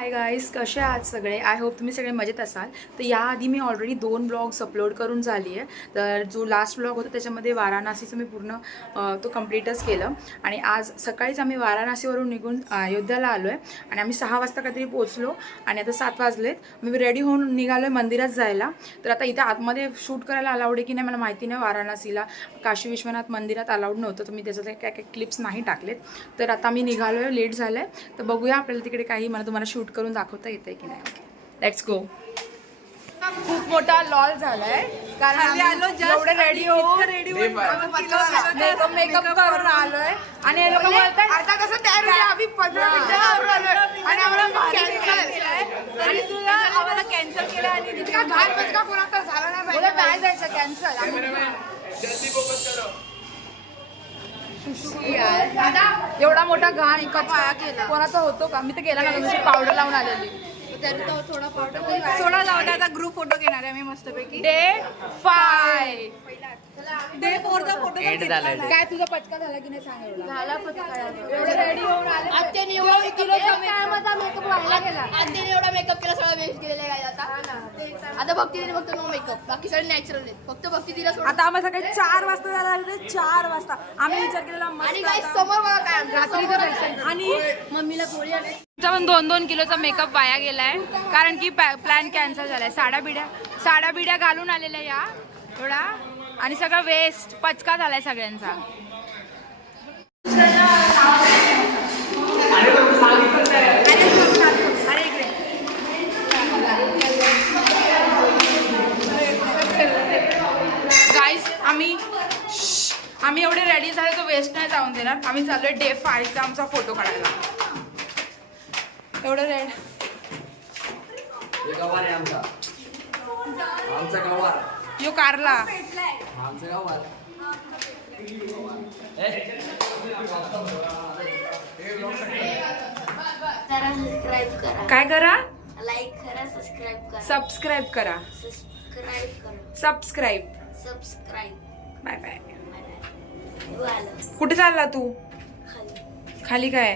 Hi guys, कसे आहात सगळे? आय होप तुम्ही सगळे मजेत असाल. तर याआधी मी ऑलरेडी 2 ब्लॉग्स अपलोड करून झाली आहे. तर जो लास्ट ब्लॉग होता त्याच्यामध्ये वाराणसीचं मी पूर्ण तो कम्प्लीटच केलं. आणि आज सकाळीच आम्ही वाराणसीवरून निघून अयोध्याला आलो आहे आणि आम्ही 6 वाजता काहीतरी पोचलो आणि आता 7 वाजलेत. मी रेडी होऊन निघालो आहे मंदिरात जायला. तर आता इथे आतमध्ये शूट करायला अलाउड आहे की नाही मला माहिती नाही. वाराणसीला काशी विश्वनाथ मंदिरात अलाउड नव्हतं, तर मी त्याच्यात काय क्लिप्स नाही टाकलेत. तर आता मी निघालो आहे, लेट झालं आहे. तर बघूया आपल्याला तिकडे काही मला तुम्हाला शूट करून दाखवता येते की नाही. Let's go. खूप मोठा लॉल झालाय कारण एवढे रेडी होऊन मेकअप करून आलोय आणि हे लोक बोलतात आता कसं तयार होईल आम्ही 15 मिनिटं आणि आम्हाला कॅन्सल केलं आणि इतका घाट बसका कोणाचा झाला नाही पाहिजे. नाही जायचं कॅन्सल. एवढा मोठा घाण पाया केला कोणाचा होतो का? मी तर गेला ना, तुमची पावडर लावून आलेली. थोडा पावडर सोडा लावला. आता ग्रुप फोटो घेणार आहे मी मस्तपैकी. डे 5 डे 4 चा फोटो काय तुझा पचका झाला की नाही सांग. एवढा झाला पचका. एवढे रेडी होऊन आले. आत्याने एवढा मेकअप व्हायला गेला. आत्याने एवढा मेकअप केला, सगळं वेस्ट केलेला आहे. आता भक्तीने फक्त नो मेकअप, बाकी सगळे नॅचरल आहेत. फक्त भक्ती दिला. आता आम्हाला सकाळी 4 वाजता झाला. 4 वाजता आम्ही विचार केलेला आणि काय समोर बघा काय रात्री आणि मम्मीला पोळी आली. पण 2-2 किलोचा मेकअप वाया गेलाय कारण की प्लॅन कॅन्सल झालाय. साड्या बिड्या घालून आलेल्या या थोडा आणि सगळं वेस्ट पचका झालाय सगळ्यांचा. गाईज आम्ही एवढे रेडी झाले तो वेस्ट नाही जाऊन देणार. आम्ही चाललोय डे 5 चा आमचा फोटो काढायला. एवढं रेड यो कारला काय करा? लाईक करा, सबस्क्राईब करा. Bye bye. कुठे चालला तू? खाली काय?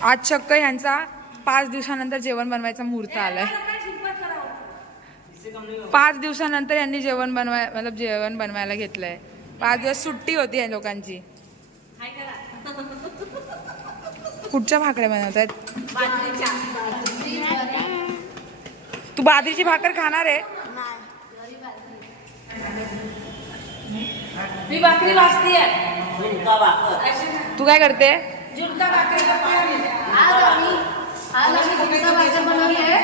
आज चक्क ह्यांचा 5 दिवसानंतर जेवण बनवायचा मुहूर्त आलाय. 5 दिवसानंतर यांनी जेवण बनवायला घेतलंय. 5 दिवस सुट्टी होती या लोकांची. कुठच्या भाकऱ्या बनवतायत? तू बाजरीची भाकर खाणार आहे? मी भाकरी भाजतीये. तू काय करते? आज आम्ही झुणका भाकर बनवली आहे.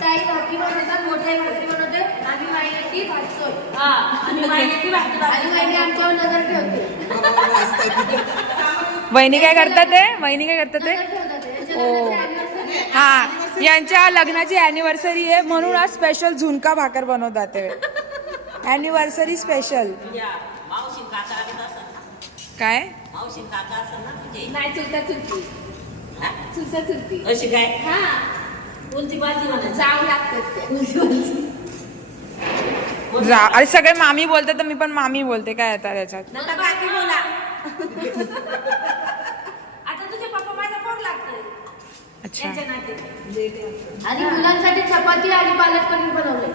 ताई भाकरी बनवतात, मोठ्या भाकरी बनवते आणि माहिती भाजतो. आणि माहिती आमच्यावर नजर ठेवते. वहिनी काय करतात ते? ओ हा, यांच्या लग्नाची अॅनिव्हर्सरी आहे म्हणून आज स्पेशल झुणका भाकर बनवतात ते. Anniversary special. काय नाही चुलता चुलती अशी काय? हा, कोणती भाजी बनवायची? जाव लागते. अरे सगळे मामी बोलते तर मी पण मामी बोलते. काय आता त्याच्यात? बोला. आता तुझे पप्पा माझा फोन लागतोय. अच्छा. आणि मुलांसाठी चपाती आणि पालक पनीर बनवले.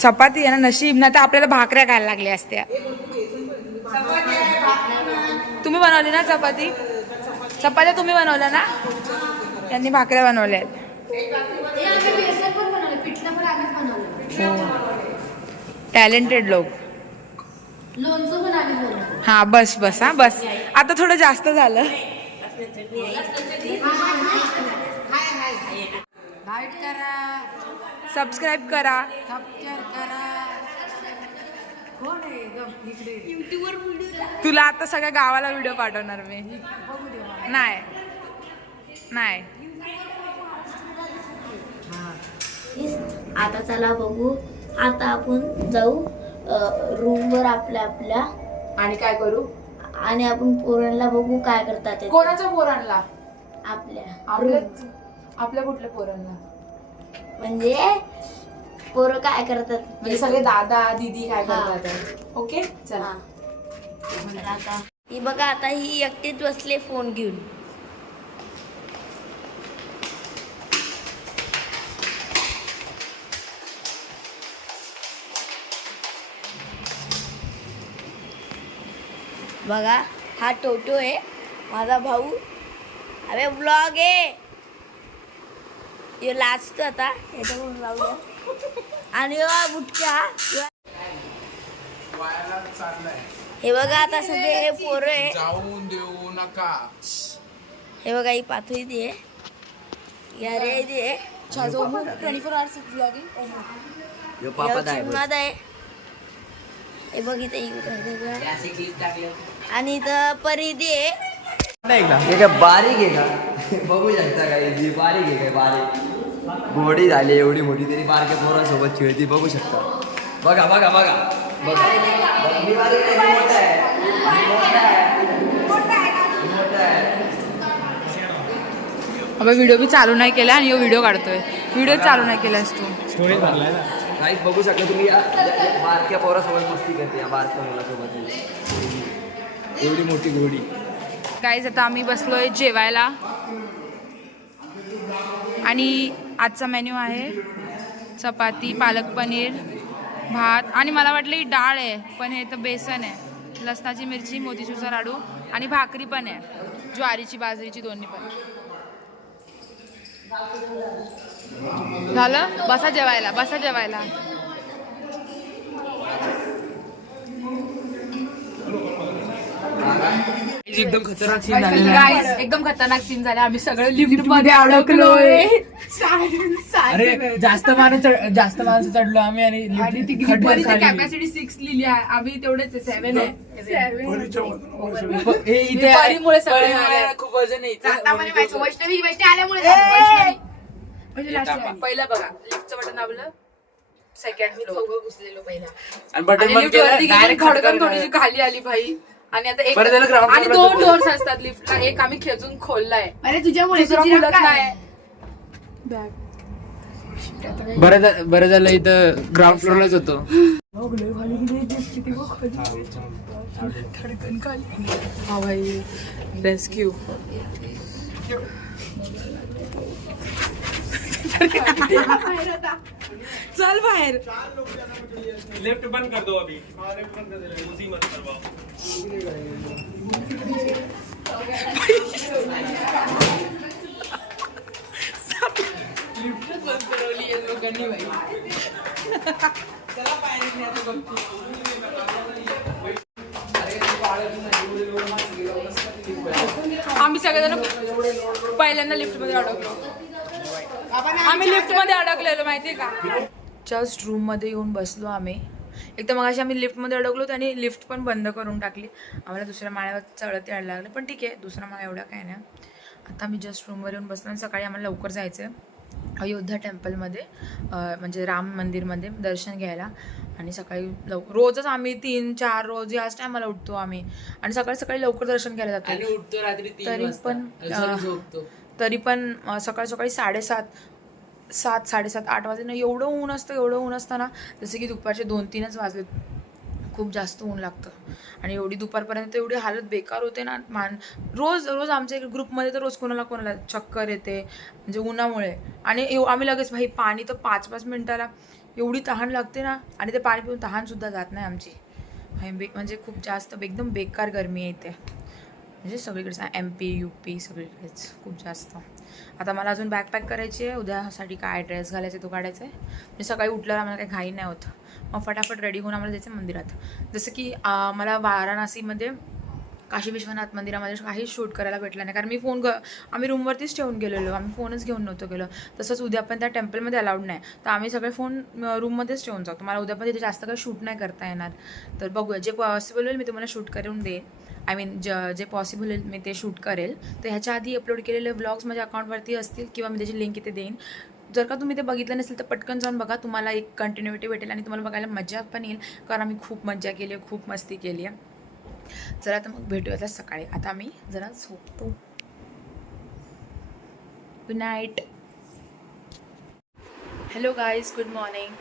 चपाती आहे ना, नशीब ना तर आपल्याला भाकऱ्या खायला लागल्या असत्या. तुम्ही बनवली ना चपाती? चपात्या तुम्ही बनवल्या ना? त्यांनी भाकऱ्या बनवल्या आहेत. टॅलेंटेड लोक. हा बस हा बस. आता थोडं जास्त झालं. सबस्क्राईब करा. तुला आता सगळ्या गावाला व्हिडिओ पाठवणार मी. नाही आता चला बघू. आता आपण जाऊ रूम वर आपल्या आणि काय करू? आणि आपण पोरांना बघू काय करतात. कोणाच्या पोरांना? आपल्या आपल्या कुठल्या पोरांना? म्हणजे पोरं काय करतात म्हणजे सगळे दादा दीदी काय करतात. ओके चला. आता ही बघा, आता ही एकटीच बसले फोन घेऊन. बघा हा टोटो आहे माझा भाऊ. अरे ब्लॉग आहे हे लास्ट आता याच्याकडून लावूया. आणि बुटक्या हे बघा आता सगळे पोरं आहे. जाऊन देऊ नका. हे बघा ही पाथरी दे या रे दे 24 hours vlogging. आहे. हे बघ इथे आणि इथं परी दे. बारीक आहे का बघू शकता काय जी बारीक आहे काय बारीक घोडी झाली एवढी मोठी तरी बारक्या पोरासोबत खेळती बघू शकता. बघा बघा बघा बघा मी बारीक आहे, मी मोठा आहे, मी मोठा आहे. अबे व्हिडिओ बी चालू नाही केला आणि व्हिडिओ काढतोय. व्हिडिओ चालू नाही केलास तू. गाईस बघू शकता तुम्ही बारक्या पोरासोबत मस्ती करते बारक्या मुलासोबत एवढी मोठी घोडी. गाईज आता आम्ही बसलोय जेवायला आणि आजचा मेन्यू आहे चपाती, पालक पनीर, भात आणि मला वाटलं ही डाळ आहे पण हे तर बेसन आहे, लसणाची मिरची, मोतीचूरचा लाडू आणि भाकरी पण आहे, ज्वारीची बाजरीची दोन्ही पण. झालं. बसा जेवायला, बसा जेवायला. एकदम खतरनाक सीन झाले. गाईज एकदम खतरनाक सीन झाले. आम्ही सगळे लिफ्ट मध्ये अडकलोय. अरे जास्त माणसं चढलो आम्ही आणि कॅपॅसिटी 6 लिहिली आहे, आम्ही तेवढेच 7 आहे. परीमुळे सगळे खूप वजन आहे. वैष्णवी आल्यामुळे वैष्णवी पहिलं बघा लिफ्टचं बटन दाबलं, सेकंड फ्लोर घुसलेलो पहिला आणि बटन बंद केलं डायरेक्ट खडकन थोडीशी खाली आली भाई. आणि आता एक आणि 2 डोर्स असतात लिफ्टला, एक आम्ही खेचून खोललाय. अरे तुझ्यामुळे बरं झालं इथं ग्राउंड फ्लोअरलाच होतो. रेस्क्यू चल बाहेर. लिफ्ट बंद कर दो अभी. लिफ्ट बंद कर दे, उसी मत करवाओ. लिफ्ट बंद करवली या लोकांनी बाई. आम्ही सगळेजण पहिल्यांदा लिफ्ट मध्ये अडकलो. आम्ही लिफ्ट मध्ये अडकलेलो माहितीये का. जस्ट रूम मध्ये येऊन बसलो आम्ही. एक तर मग अशी आम्ही लिफ्ट मध्ये अडकलो आणि लिफ्ट पण बंद करून टाकली. आम्हाला दुसऱ्या माळ्यावर चढत यायला लागलं पण ठीक आहे, दुसरा माळा एवढा काय नाही. आता आम्ही जस्ट रूमवर येऊन बसलो आणि सकाळी आम्हाला लवकर जायचं आहे अयोध्या टेम्पलमध्ये, म्हणजे राम मंदिरमध्ये दर्शन घ्यायला. आणि सकाळी रोजच आम्ही 3-4 रोज याच टायमाला उठतो आम्ही आणि सकाळी सकाळी लवकर दर्शन घ्यायला जातो. उठतो रात्री 3 वाजता. तरी पण सकाळी सकाळी 7:30-8 वाजले. एवढं ऊन असतं ना, जसं की दुपारचे 2-3च वाजले. खूप जास्त ऊन लागतं आणि एवढी दुपारपर्यंत एवढी हालत बेकार होते ना. रोज आमच्या ग्रुपमध्ये तर रोज कोणाला चक्कर येते म्हणजे उन्हामुळे. आणि आम्ही लगेच भाई पाणी तर 5-5 मिनिटाला एवढी तहान लागते ना, आणि ते पाणी पिऊन तहानसुद्धा जात नाही आमची. म्हणजे खूप जास्त एकदम बेकार गरमी आहे इथे, म्हणजे सगळीकडेच MP UP सगळीकडेच खूप जास्त. आता मला अजून बॅग पॅक करायची आहे. उद्यासाठी काय ड्रेस घालायचा तो काढायचा आहे. म्हणजे सकाळी उठल्यावर आम्हाला काही घाई नाही होत. मग फटाफट रेडी होऊन आम्हाला जायचं मंदिरात. जसं की मला वाराणसीमध्ये काशी विश्वनाथ मंदिरामध्ये काहीच शूट करायला भेटलं नाही, कारण मी आम्ही रूमवरतीच ठेवून गेलेलो, आम्ही फोनच घेऊन नव्हतो गेलो. तसंच उद्या पण त्या टेम्पलमध्ये अलाउड नाही, तर आम्ही सगळे फोन रूममध्येच ठेवून जातो. मला उद्या पण तिथे जास्त काही शूट नाही करता येणार. तर बघूया, जे पॉसिबल होईल मी तुम्हाला शूट करून देईन. जे पॉसिबल होईल मी ते शूट करेल. तर ह्याच्या आधी अपलोड केलेले व्लॉग्स माझ्या अकाउंटवरती असतील किंवा मी त्याची लिंक इथे देईन. जर का तुम्ही ते बघितलं नसेल तर पटकन जाऊन बघा, तुम्हाला एक कंटिन्युटी भेटेल आणि तुम्हाला बघायला मजा पण येईल, कारण आम्ही खूप मजा केली आहे, खूप मस्ती केली आहे. चला तर मग भेटूया सकाळी. आता आम्ही जरा झोपतो. Good night. Hello guys, good morning.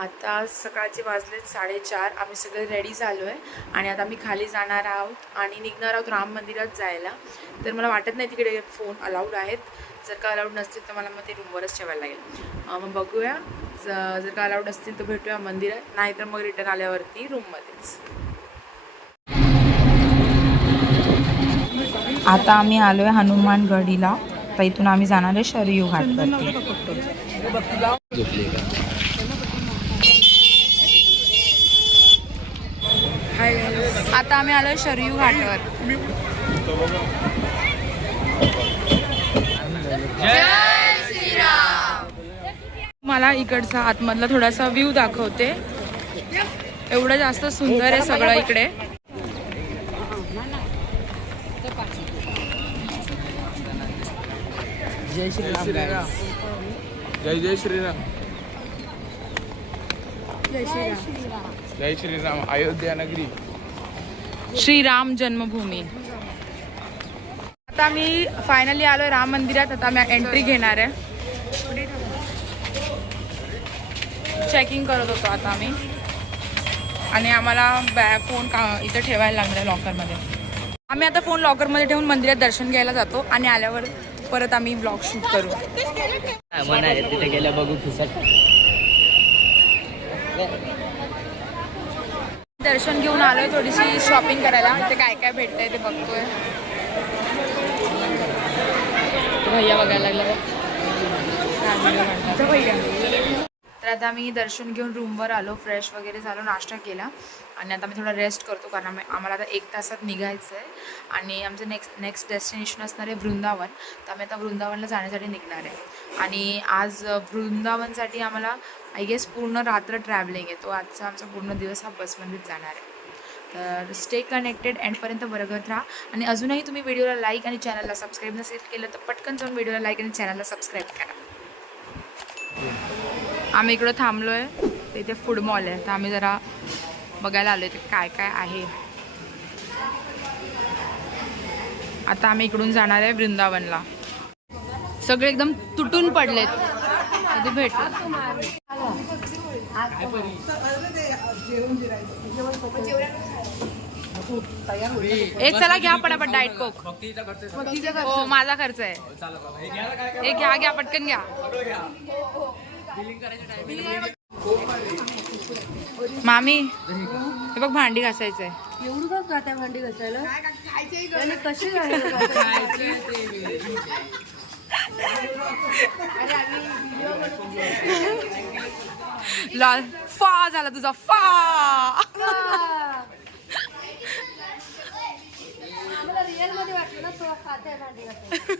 आता सकाळचे वाजलेत 4:30. आम्ही सगळे रेडी झालो आहे आणि आता आम्ही खाली जाणार आहोत आणि निघणार आहोत राम मंदिरात जायला. तर मला वाटत नाही तिकडे फोन अलाउड आहेत. जर का अलाउड नसतील तर मला मग ते रूमवरच ठेवायला लागेल. मग बघूया, जर का अलाउड असतील तर भेटूया मंदिरात, नाहीतर मग रिटर्न आल्यावरती रूममध्येच. आता आम्ही आलो आहे हनुमानगडीला. तर इथून आम्ही जाणार आहे शरयू घाटवरती. आता आम्ही आलोय शरयू घाटावर. मला इकडचा आतमधला थोडासा व्ह्यू दाखवते. एवढं जास्त सुंदर आहे सगळं इकडे. जय श्रीराम. जय जय श्रीराम. जय श्रीराम. जय श्रीराम. अयोध्या नगरी. श्रीराम जन्मभूमी. आता मी फायनली आलोय राम मंदिरात. आता मी एंट्री घेणार आहे. चेकिंग करत होतो आता आम्ही आणि आम्हाला फोन इथं ठेवायला लागणार आहे लॉकरमध्ये. आम्ही आता फोन लॉकरमध्ये ठेवून मंदिरात दर्शन घ्यायला जातो आणि आल्यावर परत आम्ही ब्लॉग शूट करू. तिथे गेल्या बघू खिसत. दर्शन घेऊन आलोय, थोडीशी शॉपिंग करायला. इथे काय काय भेटतंय ते बघतोय. भैया बघायला लागला भैया. तर आता आम्ही दर्शन घेऊन रूमवर आलो, फ्रेश वगैरे झालो, नाश्ता केला आणि आता मी थोडा रेस्ट करतो कारण आम्हाला आता 1 तासात निघायचं आहे आणि आमचं नेक्स्ट डेस्टिनेशन असणार आहे वृंदावन. तर आम्ही आता वृंदावनला जाण्यासाठी निघणार आहे आणि आज वृंदावनसाठी आम्हाला आय गेस पूर्ण रात्र ट्रॅव्हलिंग आहे. तो आजचा आमचा पूर्ण दिवस हा बसमध्येच जाणार आहे. तर स्टे कनेक्टेड, एंडपर्यंत बघत राहा आणि अजूनही तुम्ही व्हिडिओला लाईक आणि चॅनलला सबस्क्राईब नसेल केलं तर पटकन जाऊन व्हिडिओला लाईक आणि चॅनलला सबस्क्राईब करा. आम्ही इकडं थांबलो आहे, तिथे फूड मॉल आहे. तर आम्ही जरा बघायला आलो आहे काय काय आहे. आता आम्ही इकडून जाणार आहे वृंदावनला. सगळे एकदम तुटून पडलेत. कधी भेटलं चला घ्या पटापट डाएट कोक. हो माझा खर्च आहे. हे घ्या पटकन घ्या. मामी हे बघ भांडी घासायचं आहे. एवढंच जाते भांडी घासायला. कशी फा झाला तुझा फा. रिअल मध्ये वाटलं ना तो खाते भांडी घासायला.